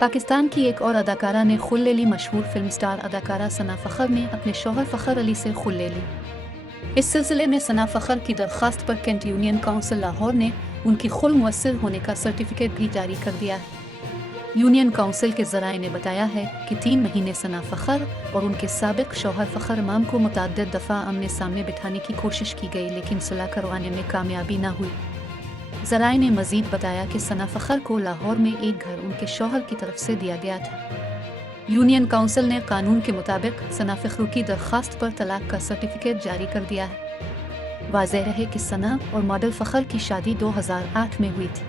पाकिस्तान की एक और अदाकारा ने खुल ले ली। मशहूर फिल्म स्टार अदाकारा सना फ़खर ने अपने शौहर फ़खर अली से खुल ले ली। इस सिलसिले में सना फ़खर की दरख्वास्त पर कैंट यूनियन काउंसिल लाहौर ने उनकी खुल मुअस्सर होने का सर्टिफिकेट भी जारी कर दिया है। यूनियन काउंसिल के ज़राए ने बताया है कि 3 महीने सना फ़खर और उनके साबिक शौहर फ़खर इमाम को मुतअद्दिद दफ़ा आमने सामने बिठाने की कोशिश की गई, लेकिन सुलह करवाने में कामयाबी न हुई। ज़राए ने मज़ीद बताया कि सना फ़खर को लाहौर में एक घर उनके शौहर की तरफ से दिया गया था। यूनियन काउंसिल ने कानून के मुताबिक सना फ़खर की दरख्वास्त पर तलाक का सर्टिफिकेट जारी कर दिया है। वाज़ेह रहे कि सना और मॉडल फ़खर की शादी 2008 में हुई थी।